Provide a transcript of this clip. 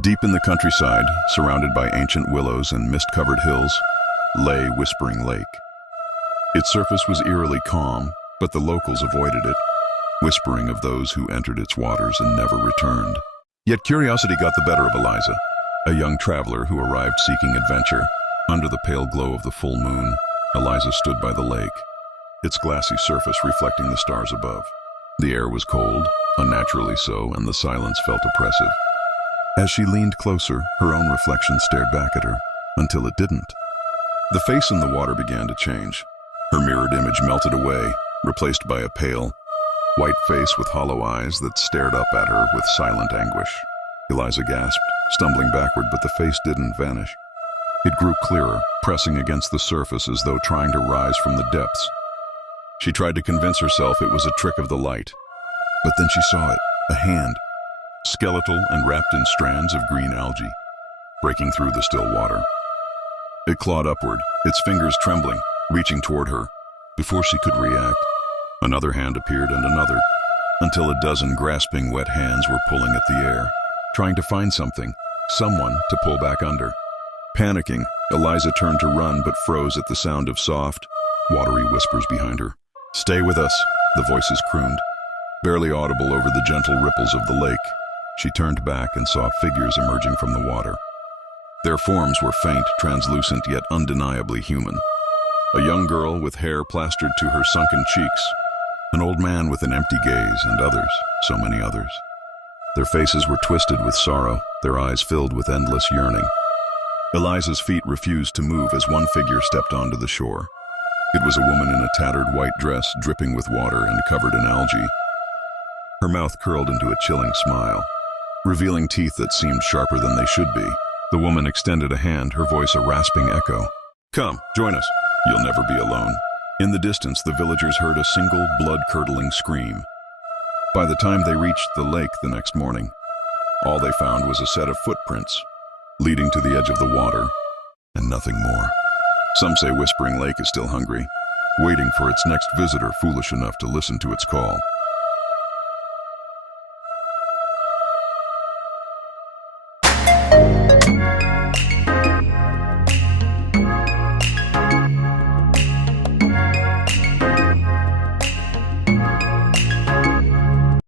Deep in the countryside, surrounded by ancient willows and mist-covered hills, lay Whispering Lake. Its surface was eerily calm, but the locals avoided it, whispering of those who entered its waters and never returned. Yet curiosity got the better of Eliza, a young traveler who arrived seeking adventure. Under the pale glow of the full moon, Eliza stood by the lake, its glassy surface reflecting the stars above. The air was cold, unnaturally so, and the silence felt oppressive. As she leaned closer, her own reflection stared back at her, until it didn't. The face in the water began to change. Her mirrored image melted away, replaced by a pale, white face with hollow eyes that stared up at her with silent anguish. Eliza gasped, stumbling backward, but the face didn't vanish. It grew clearer, pressing against the surface as though trying to rise from the depths. She tried to convince herself it was a trick of the light, but then she saw it, a hand, skeletal and wrapped in strands of green algae, breaking through the still water. It clawed upward, its fingers trembling, reaching toward her. Before she could react, another hand appeared and another, until a dozen grasping wet hands were pulling at the air, trying to find something, someone to pull back under. Panicking, Eliza turned to run but froze at the sound of soft, watery whispers behind her. "Stay with us," the voices crooned, barely audible over the gentle ripples of the lake. She turned back and saw figures emerging from the water. Their forms were faint, translucent, yet undeniably human. A young girl with hair plastered to her sunken cheeks, an old man with an empty gaze, and others, so many others. Their faces were twisted with sorrow, their eyes filled with endless yearning. Eliza's feet refused to move as one figure stepped onto the shore. It was a woman in a tattered white dress, dripping with water and covered in algae. Her mouth curled into a chilling smile, revealing teeth that seemed sharper than they should be. The woman extended a hand, her voice a rasping echo. "Come, join us. You'll never be alone." In the distance, the villagers heard a single blood-curdling scream. By the time they reached the lake the next morning, all they found was a set of footprints leading to the edge of the water, and nothing more. Some say Whispering Lake is still hungry, waiting for its next visitor foolish enough to listen to its call.